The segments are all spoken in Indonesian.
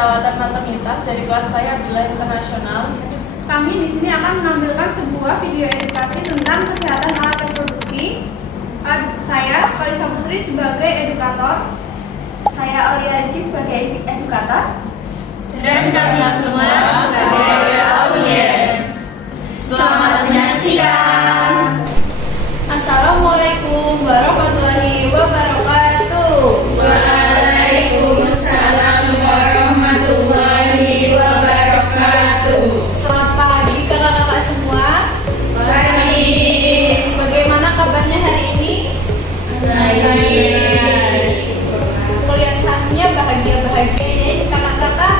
Keperawatan Maternitas dari kelas Faya Abdullah Internasional. Kami di sini akan menampilkan sebuah video edukasi tentang kesehatan alat reproduksi. Saya Kalisa Putri sebagai edukator. Saya Aulia Rizky sebagai edukator. Dan kami semua sebagai audiens. Selamat menyaksikan. Assalamualaikum warahmatullahi wabarakatuh. Waalaikumsalam warahmatullahi wabarakatuh. Selamat pagi kakak-kakak semua. Baik. Bagaimana kabarnya hari ini? Baik. Kelihatannya bahagia-bahagia ya kakak-kakak.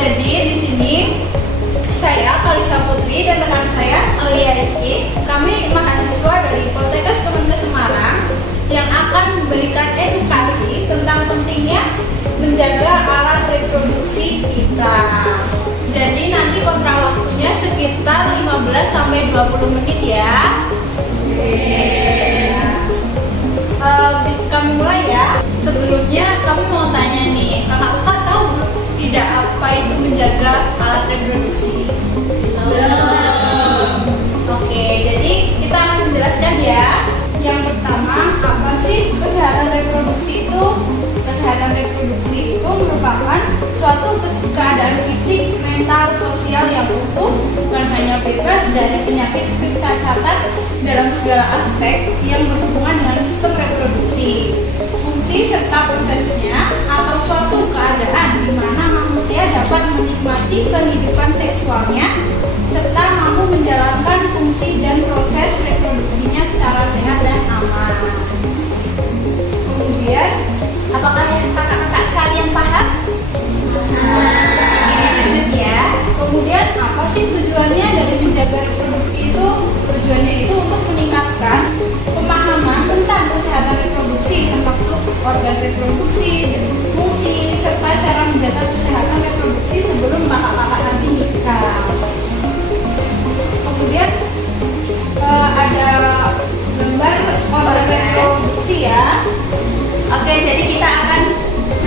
Jadi di sini saya Kalisa Putri dan rekan saya Aulia Rizky. kami mahasiswa dari Poltekkes Kemenkes Semarang yang akan memberikan edukasi tentang pentingnya menjaga alat reproduksi kita. Jadi nanti kontra waktunya sekitar 15 sampai 20 menit ya. Kami mulai ya. Sebelumnya kami mau tanya nih, kakak-kakak tahu tidak apa itu menjaga alat reproduksi? Oke, jadi kita akan menjelaskan ya. Yang pertama, apa sih kesehatan reproduksi itu? Kesehatan reproduksi itu merupakan suatu keadaan fisik, mental, sosial yang utuh dan hanya bebas dari penyakit kecacatan dalam segala aspek yang berhubungan dengan sistem reproduksi, fungsi serta prosesnya, atau suatu keadaan di mana manusia dapat menikmati kehidupan seksualnya serta mampu menjalankan fungsi dan proses reproduksinya secara sehat dan aman. Kemudian, Apakah kakak-kakak sekalian paham? Lanjut ya. kemudian apa sih tujuannya dari menjaga reproduksi itu? Tujuannya itu untuk meningkatkan pemahaman tentang kesehatan reproduksi, termasuk organ reproduksi, fungsi, serta cara menjaga kesehatan reproduksi sebelum kakak-kakak nanti nikah. Kemudian ada gambar organ reproduksi ya. Oke, jadi kita akan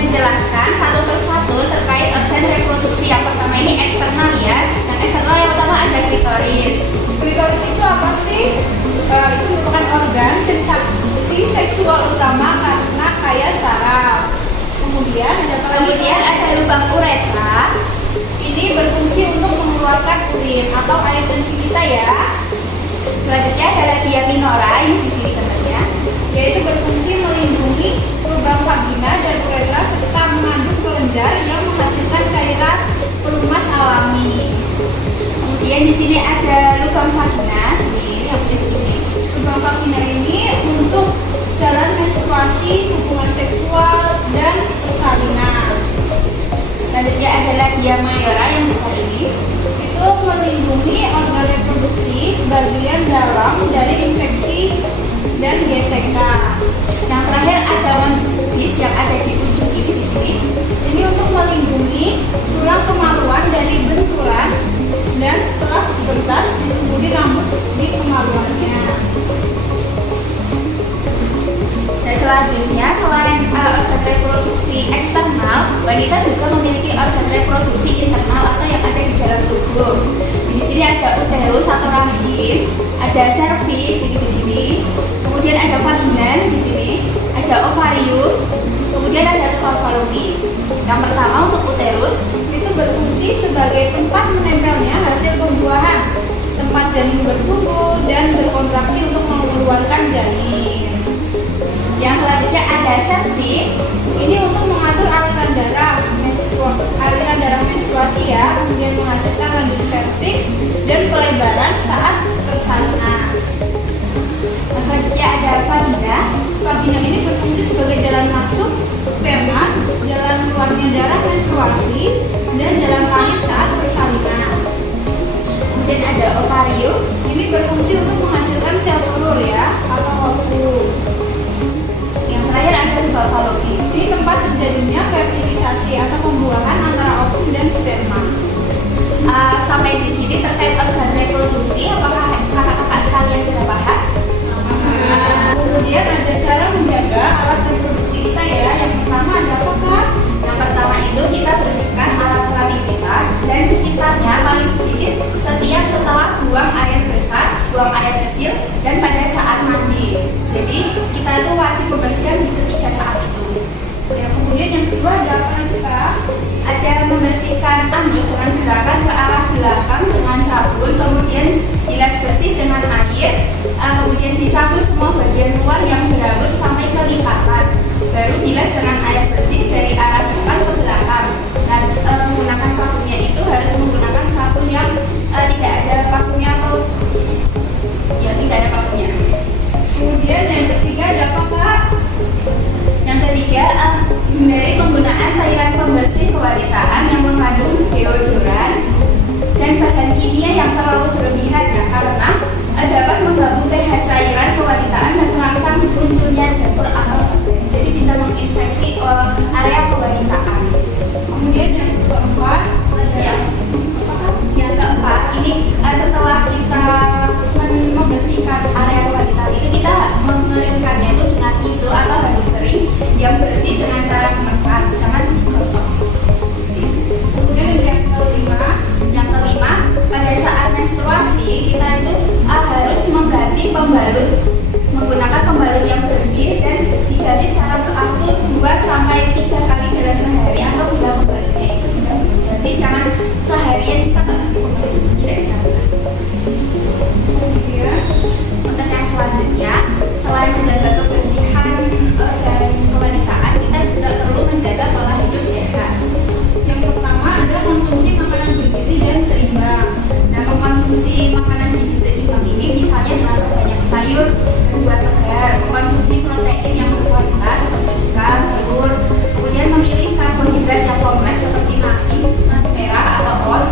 menjelaskan satu persatu terkait organ reproduksi. Yang pertama ini eksternal ya. Yang eksternal yang pertama ada klitoris. Klitoris itu apa sih? Itu merupakan organ sensasi seksual utama karena kaya saraf. Kemudian ada apa lagi? Kemudian ada lubang uretra. Ini berfungsi untuk mengeluarkan urin atau air kencing kita ya. Selanjutnya ada labia minora, ini di sini temannya. Yaitu berfungsi melindungi lubang vagina dan uretra serta mengandung kelenjar yang menghasilkan cairan pelumas alami. Kemudian di sini ada lubang vagina. Ini yang begini. Lubang vagina ini untuk jalan menstruasi, hubungan seksual, dan persalinan. Selanjutnya ada labia mayora yang besar ini. Itu melindungi organ reproduksi bagian dalam dari infeksi dan gesekan. Yang terakhir ada mons pubis yang ada di ujung ini di sini. Ini untuk melindungi tulang kemaluan dari benturan dan setelah dibentas ditumbuhi rambut di kemaluannya. Dan selanjutnya selain organ reproduksi eksternal, wanita juga memiliki organ reproduksi internal atau yang ada di dalam tubuh. Di sini ada uterus atau rahim, ada serviks ini di sini, kemudian ada vagina di sini, ada ovarium, kemudian ada tulang fallopi. Yang pertama untuk uterus Itu berfungsi sebagai tempat menempelnya hasil pembuahan, tempat janin bertumbuh dan berkontraksi untuk mengeluarkan janin. yang selanjutnya ada serviks. Ini untuk mengatur aliran darah menstruasi ya, kemudian menghasilkan lanjut serviks dan pelebaran saat persalinan. Yang selanjutnya ada vagina. Vagina ini berfungsi sebagai jalan masuk sperma, jalan keluarnya darah menstruasi, dan jalan lain saat persalinan. Kemudian ada ovarium. Ini berfungsi untuk menghasilkan sel telur ya, atau ovum. Yang terakhir ada lubang fallopi. Ini tempat terjadinya fertilisasi atau pembuahan antara gerakan ke arah belakang dengan sabun, kemudian bilas bersih dengan air, kemudian disapu semua bagian luar yang berambut sampai ke lipatan. Baru bilas dengan air bersih dari arah depan ke belakang. Nah, menggunakan sabunnya itu harus menggunakan sabun yang tidak ada vakumnya atau ya tidak ada vakumnya. Kemudian yang ketiga ada apa Kak? Yang ketiga, hindari penggunaan cairan pembersih kewanitaan yang mengandung deodoran dan bahan kimia yang terlalu berlebihan, karena dapat mengganggu pH cairan kewanitaan dan merangsang munculnya jamur atau bakteri. Jadi bisa menginfeksi area kewanitaan. Kemudian yang keempat ada Ya. apa Kak? Yang keempat, ini setelah kita membersihkan area kewanitaan itu, kita mengeringkannya itu dengan tisu atau handuk kering yang bersih dengan cara menekan, jangan digosok. Kemudian yang kelima, Yang kelima, pada saat menstruasi kita itu harus mengganti pembalut menggunakan pembalut yang bersih dan diganti secara teratur 2-3 kali dalam sehari, atau bila pembalutnya itu sudah penuh. Jadi jangan seharian kita ganti pembalut, tidak disarankan. kemudian Untuk yang selanjutnya, selain menjaga kebersihan organ kewanitaan, kita juga perlu menjaga pola hidup sehat. yang pertama ada konsumsi makanan bergizi dan seimbang. Nah, mengkonsumsi makanan gizi seimbang ini misalnya dengan banyak sayur dan buah segar, mengkonsumsi protein yang berkualitas seperti ikan, telur, kemudian memilih karbohidrat yang kompleks seperti nasi merah atau oat,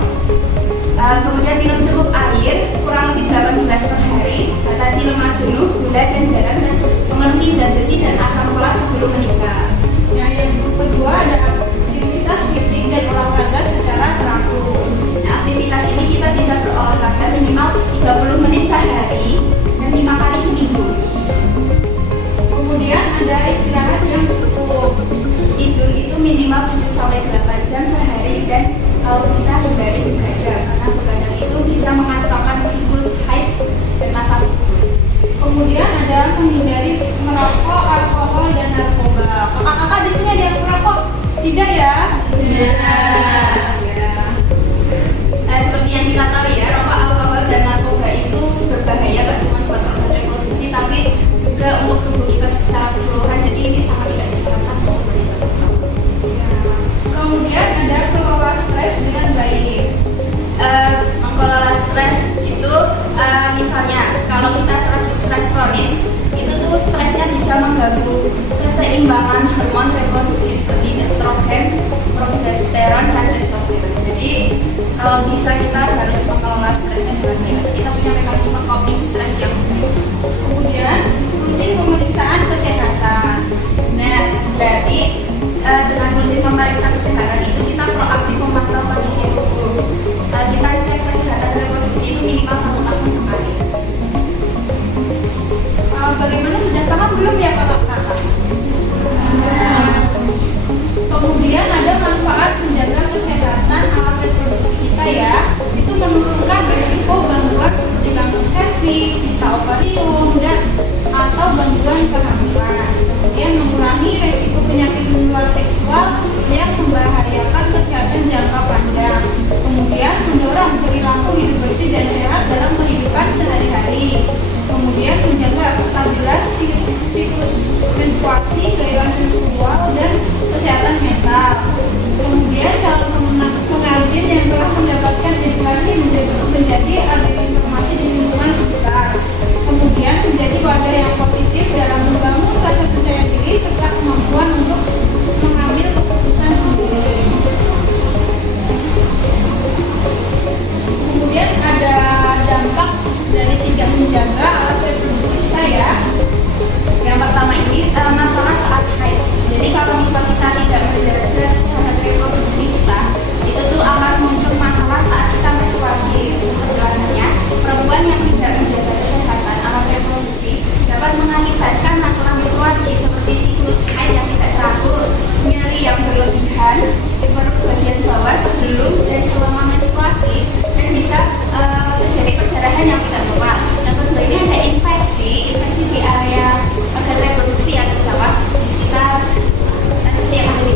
kemudian minum cukup air, kurang lebih 8 gelas per hari, batasi lemak jenuh, gula dan garam, dan memenuhi zat besi dan asam folat sebelum menikah. Yang kedua ada aktivitas fisik dan olahraga secara teratur. Nah, aktivitas ini kita bisa berolahraga minimal 30 menit sehari dan 5 kali seminggu. Kemudian ada istirahat yang cukup. Tidur itu minimal 7-8 jam sehari, dan kalau bisa hindari begadang, karena begadang itu bisa mengacaukan siklus haid dan masa subur. Kemudian ada menghindari merokok, alkohol dan narkoba. Kakak-kakak di sini ada yang merokok? Tidak ya? Ya. Seperti yang kita tahu ya, rokok, alkohol dan narkoba itu berbahaya, gak cuma buat organ reproduksi tapi juga untuk tubuh kita secara keseluruhan. Jadi ini sangat tidak disarankan untuk wanita berkeluarga. Ya. Kemudian ada kelola stres dengan baik. Mengelola stres itu misalnya kalau kita lagi stres kronis, itu tuh stresnya bisa mengganggu keseimbangan hormon reproduksi seperti estrogen, progesteron dan testosteron. Jadi kalau bisa kita harus mengelola stresnya dengan baik, atau kita punya mekanisme coping stres yang baik. Kemudian rutin pemeriksaan kesehatan. Nah, berarti dengan rutin memeriksa kesehatan itu kita proaktif memantau kondisi tubuh. Kita cek kesehatan reproduksi itu minimal 1 tahun sekali. Bagaimana, sudah paham belum ya kakak-kakak? Kemudian ada manfaat menjaga kesehatan alat reproduksi kita ya. Itu menurunkan risiko gangguan seperti gangguan serviks, kista ovarium, dan atau gangguan kehamilan. Kemudian mengurangi risiko penyakit menular seksual yang membahayakan kesehatan jangka panjang. Kemudian mendorong perilaku hidup bersih dan sehat dalam kehidupan sehari-hari. Kemudian menjaga kestabilan siklus menstruasi, gairah seksual, dan kesehatan mental. Kemudian calon pengantin yang telah mendapatkan edukasi menjadi agen informasi di lingkungan sekitar. Kemudian menjadi wadah yang positif dalam membangun rasa percaya diri serta kemampuan untuk mengambil keputusan sendiri. Kemudian ada dampak dari tidak menjaga alat reproduksi kita ya. Yang pertama ini masalah saat haid. Jadi kalau misal kita tidak menjaga kesehatan reproduksi kita, itu tuh akan muncul masalah saat kita menstruasi. Penjelasannya, perempuan yang tidak menjaga kesehatan alat reproduksi dapat mengakibatkan masalah menstruasi seperti siklus haid yang tidak teratur, nyeri yang berlebihan di perut bagian bawah sebelum dan selama menstruasi, dan bisa terjadi perdarahan yang tidak normal. Dan kedua ini ada infeksi di area organ reproduksi yang terdapat di sekitar seperti yang ada di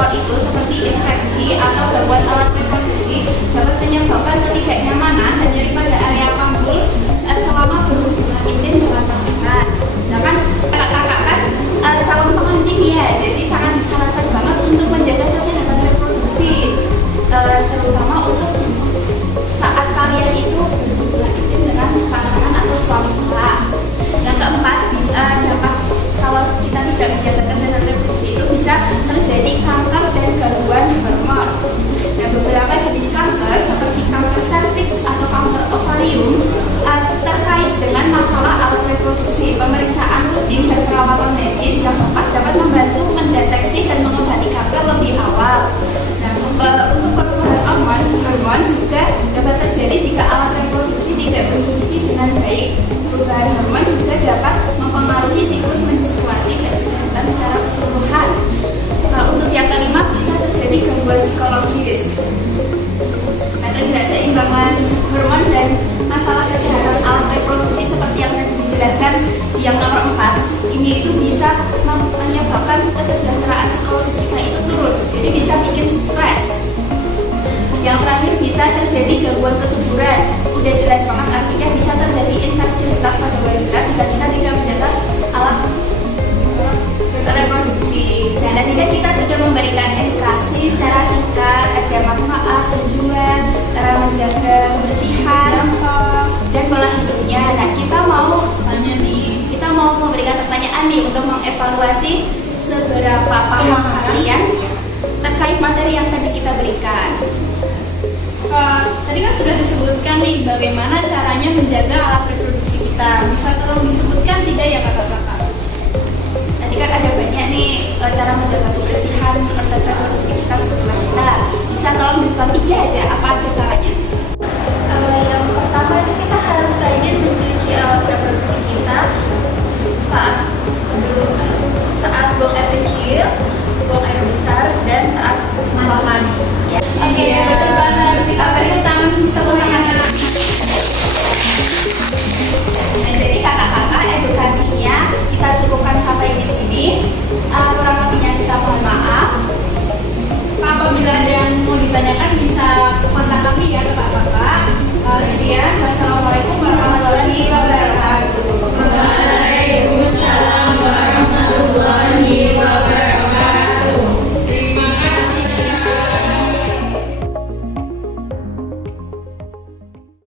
seksual itu seperti infeksi atau gangguan alat reproduksi dapat menyebabkan ketidaknyamanan dan nyeri pada area panggul selama berhubungan intim dengan pasangan. Nah kan kakak-kakak kan calon pengantin ya, jadi sangat disarankan banget untuk menjaga kesehatan reproduksi, terutama untuk saat kalian itu berhubungan intim dengan pasangan atau suami kita. Yang keempat, bisa dapat kalau kita tidak menjaga kesehatan reproduksi itu bisa terjadi kanker dan gangguan hormon. Nah, beberapa jenis kanker seperti kanker serviks atau kanker ovarium terkait dengan masalah alat reproduksi. Pemeriksaan rutin dan perawatan medis yang tepat dapat membantu mendeteksi dan mengobati kanker lebih awal. Nah, untuk perubahan hormon juga dapat terjadi jika alat reproduksi tidak berfungsi dengan baik. Perubahan hormon juga dapat mempengaruhi siklus menstruasi dan kesehatan secara keseluruhan. Untuk yang kelima, bisa terjadi gangguan psikologis. Nah, ketidakseimbangan hormon dan masalah kesehatan alat reproduksi seperti yang tadi dijelaskan di yang nomor 4, ini itu bisa menyebabkan kesejahteraan psikologis kita itu turun, jadi bisa bikin stres. Yang terakhir, bisa terjadi gangguan kesuburan. Udah jelas banget, artinya bisa terjadi infertilitas pada wanita jika kita tidak menjaga alat reproduksi. Nah, tadi kan kita sudah memberikan edukasi secara singkat agar manfaat, tujuan, cara menjaga kebersihan, dan pola hidupnya. Nah, kita mau memberikan pertanyaan nih untuk mengevaluasi seberapa paham kalian terkait materi yang tadi kita berikan. Tadi kan sudah disebutkan nih bagaimana caranya menjaga alat reproduksi kita. Bisa tolong disebutkan tidak ya kakak-kakak? Tadi kan ada banyak nih cara menjaga kebersihan organ reproduksi kita sebagai wanita. Bisa tolong disebutkan 3 aja, apa aja caranya? Yang pertama itu kita harus rajin mencuci alat reproduksi kita saat buang air kecil, buang air besar, dan saat malam mandi. Oke, betul banget. Beri tangan semuanya. Nah, jadi kakak-kakak edukasinya kita cukupkan sampai di sini. Kurang lebihnya kita mohon maaf. Apabila ada yang mau ditanyakan bisa kontak kami ya kakak-kakak. Sekian.